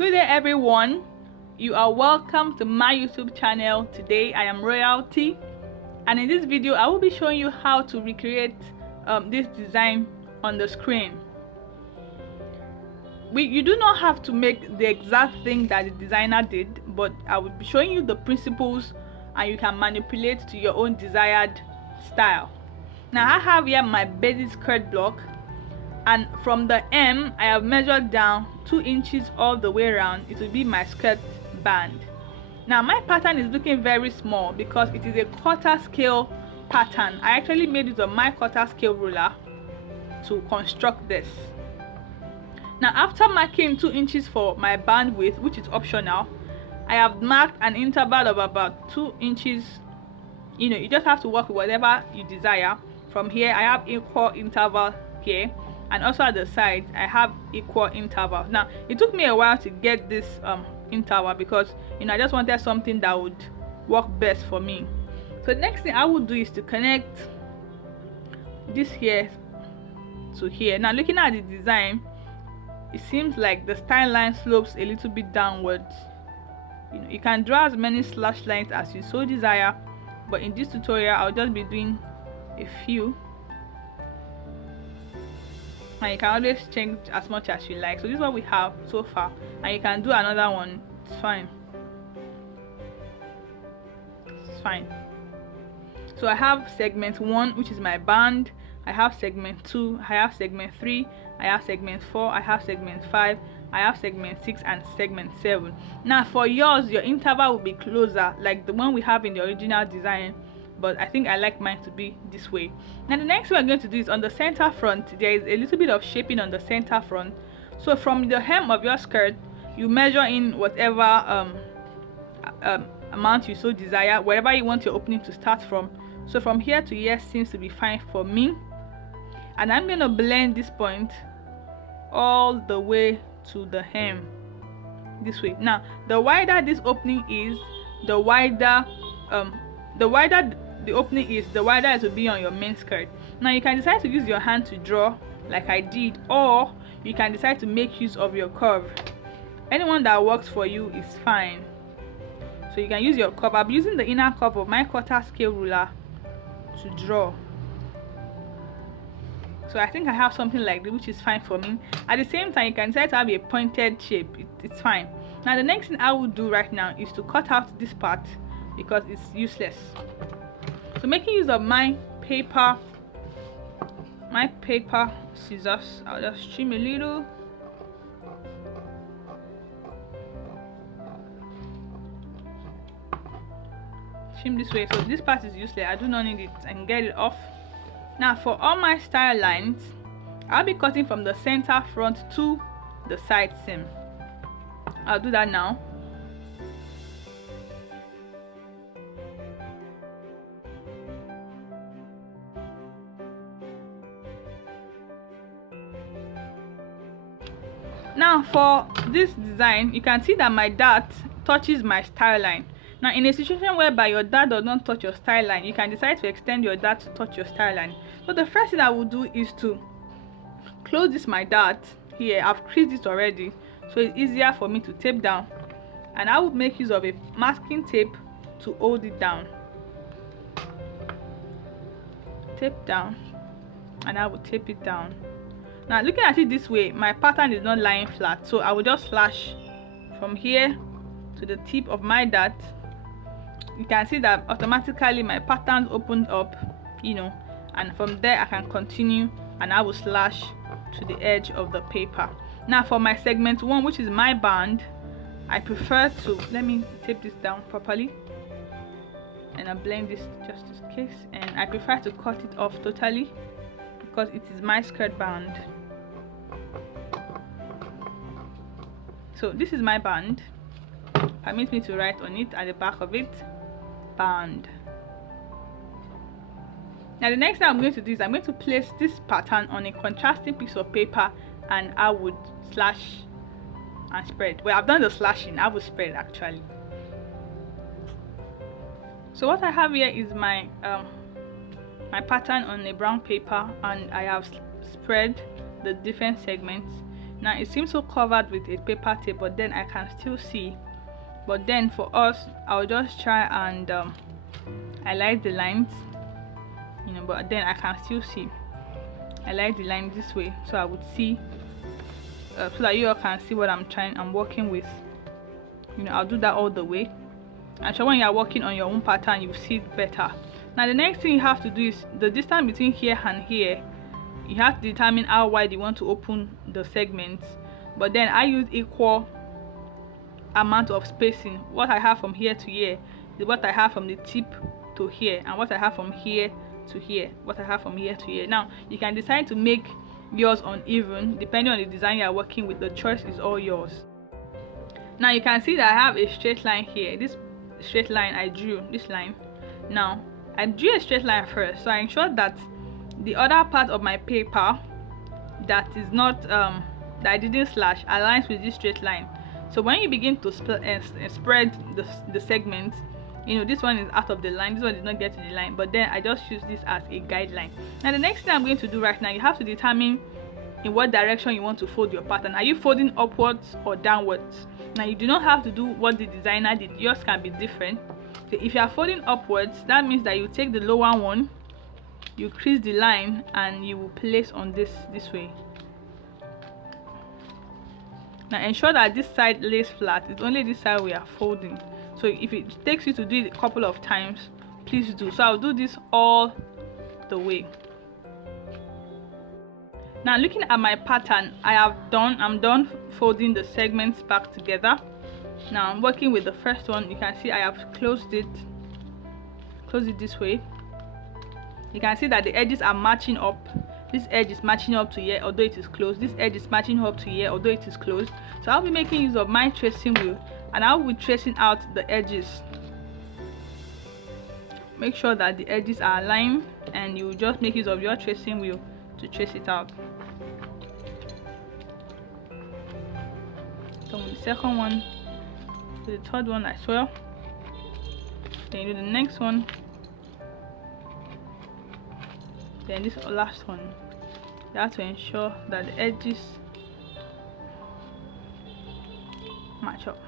Good day everyone, you are welcome to my YouTube channel. Today I am Royalty, and in this video I will be showing you how to recreate this design on the screen. You do not have to make the exact thing that the designer did, but I will be showing you the principles and you can manipulate to your own desired style. Now I have here my basic skirt block, and from the hem I have measured down 2 inches all the way around. It will be my skirt band. Now my pattern is looking very small because it is a quarter scale pattern. I actually made use of my quarter scale ruler to construct this. Now after marking 2 inches for my band width, which is optional, I have marked an interval of about 2 inches. You just have to work with whatever you desire. From here I have equal interval here, and also at the side I have equal interval. Now it took me a while to get this interval because I just wanted something that would work best for me. So the next thing I would do is to connect this here to here. Now looking at the design, it seems like the style line slopes a little bit downwards. You can draw as many slash lines as you so desire, but in this tutorial I'll just be doing a few, and you can always change as much as you like. So this is what we have so far, and you can do another one. It's fine. So I have segment 1, which is my band. I have segment 2, I have segment 3, I have segment 4, I have segment 5, I have segment 6 and segment 7. Now for yours, your interval will be closer like the one we have in the original design, but I think I like mine to be this way. Now the next thing we're going to do is on the center front. There is a little bit of shaping on the center front. So from the hem of your skirt, you measure in whatever amount you so desire, wherever you want your opening to start from. So from here to here seems to be fine for me, and I'm going to blend this point all the way to the hem this way. Now the wider this opening is, the wider the opening is, the wider it will be on your main skirt. Now you can decide to use your hand to draw like I did, or you can decide to make use of your curve. Anyone that works for you is fine. So you can use your curve. I'm using the inner curve of my quarter scale ruler to draw. So I think I have something like this, which is fine for me. At the same time, you can decide to have a pointed shape. It's fine. Now the next thing I will do right now is to cut out this part because it's useless. So making use of my paper scissors, I'll just trim a little. Trim this way. So this part is useless, I do not need it. I can get it off. Now for all my style lines, I'll be cutting from the center front to the side seam. I'll do that now. Now for this design, you can see that my dart touches my style line. Now in a situation whereby your dart does not touch your style line, you can decide to extend your dart to touch your style line. So the first thing I will do is to close this my dart here. I've creased it already, so it's easier for me to tape down, and I will make use of a masking tape to hold it down. Tape down, and I will tape it down. Now looking at it this way, my pattern is not lying flat, so I will just slash from here to the tip of my dart. You can see that automatically my pattern opened up, and from there I can continue, and I will slash to the edge of the paper. Now for my segment 1, which is my band, I prefer to, let me tape this down properly, and I blend this just in case, and I prefer to cut it off totally because it is my skirt band. So this is my band. Permit me to write on it at the back of it, band. Now the next thing I'm going to do is I'm going to place this pattern on a contrasting piece of paper, and I would slash and spread. Well, I've done the slashing, I will spread actually. So what I have here is my my pattern on a brown paper, and I have spread the different segments. Now it seems so covered with a paper tape, but then I can still see. But then for us, I'll just try and highlight the lines, but then I can still see. I like the line this way, so I would see, so that you all can see what I'm working with. I'll do that all the way. And so when you are working on your own pattern, you see it better. Now the next thing you have to do is the distance between here and here. You have to determine how wide you want to open the segments, but then I use equal amount of spacing. What I have from here to here is what I have from the tip to here, and what I have from here to here, what I have from here to here. Now you can decide to make yours uneven depending on the design you are working with. The choice is all yours. Now you can see that I have a straight line here. This straight line, I drew this line. Now I drew a straight line first, so I ensured that the other part of my paper that is not that I didn't slash aligns with this straight line. So when you begin to spread the segments, this one is out of the line, this one did not get to the line, but then I just use this as a guideline. Now the next thing I'm going to do right now, you have to determine in what direction you want to fold your pattern. Are you folding upwards or downwards? Now you do not have to do what the designer did, yours can be different. So if you are folding upwards, that means that you take the lower one, you crease the line, and you will place on this way. Now ensure that this side lays flat. It's only this side we are folding. So if it takes you to do it a couple of times, please do. So I'll do this all the way. Now looking at my pattern, I'm done folding the segments back together. Now I'm working with the first one. You can see I have closed it this way. You can see that the edges are matching up. This edge is matching up to here, although it is closed. This edge is matching up to here, although it is closed. So I'll be making use of my tracing wheel, and I'll be tracing out the edges. Make sure that the edges are aligned, and you just make use of your tracing wheel to trace it out. So with the second one, the third one as well. Then you do the next one. Then this last one. You have to ensure that the edges match up.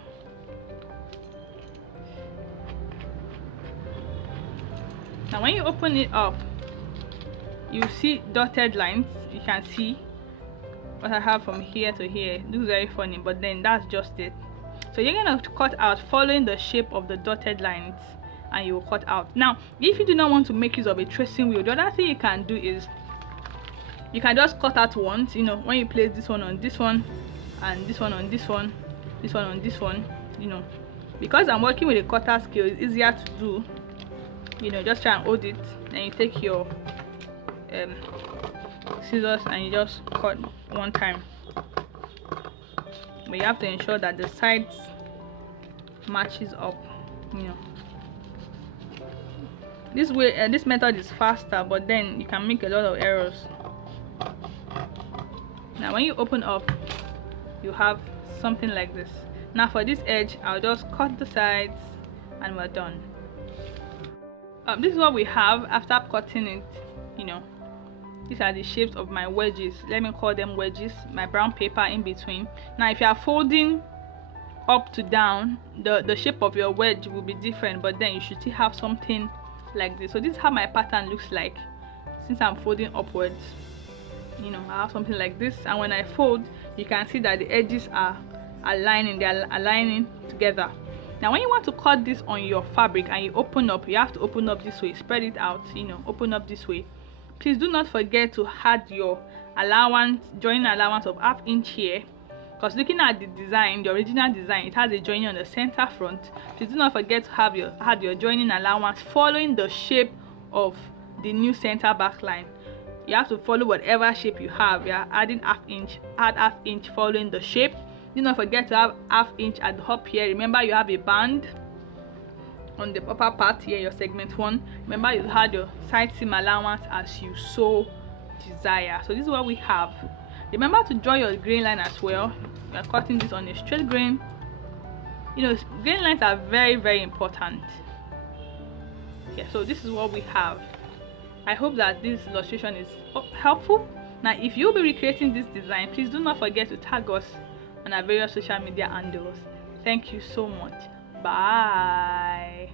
Now when you open it up, you see dotted lines. You can see what I have from here to here. It looks very funny, but then that's just it. So you're going to cut out following the shape of the dotted lines, and you will cut out. Now if you do not want to make use of a tracing wheel, the other thing you can do is you can just cut out once. When you place this one on this one, and this one on this one, this one on this one, because I'm working with a cutter scale, it's easier to do. Just try and hold it, then you take your scissors and you just cut one time. But you have to ensure that the sides matches up. This way, this method is faster, but then you can make a lot of errors. Now when you open up, you have something like this. Now for this edge, I'll just cut the sides and we're done. This is what we have after cutting it. These are the shapes of my wedges. Let me call them wedges. My brown paper in between. Now if you are folding up to down, the shape of your wedge will be different, but then you should still have something like this. So this is how my pattern looks like since I'm folding upwards. I have something like this, and when I fold, you can see that the edges are aligning. They're aligning together. Now when you want to cut this on your fabric and you open up, you have to open up this way, spread it out, open up this way. Please do not forget to add your joining allowance of 1/2 inch here, because looking at the design, the original design, it has a joining on the center front. Please do not forget to add your joining allowance following the shape of the new center back line. You have to follow whatever shape you have. You are adding 1/2 inch, add 1/2 inch following the shape. Do not forget to have 1/2 inch at the top here. Remember, you have a band on the upper part here, your segment 1. Remember, you had your side seam allowance as you so desire. So this is what we have. Remember to draw your grain line as well. We are cutting this on a straight grain. Grain lines are very, very important. So this is what we have. I hope that this illustration is helpful. Now if you'll be recreating this design, please do not forget to tag us on our various social media handles. Thank you so much. Bye.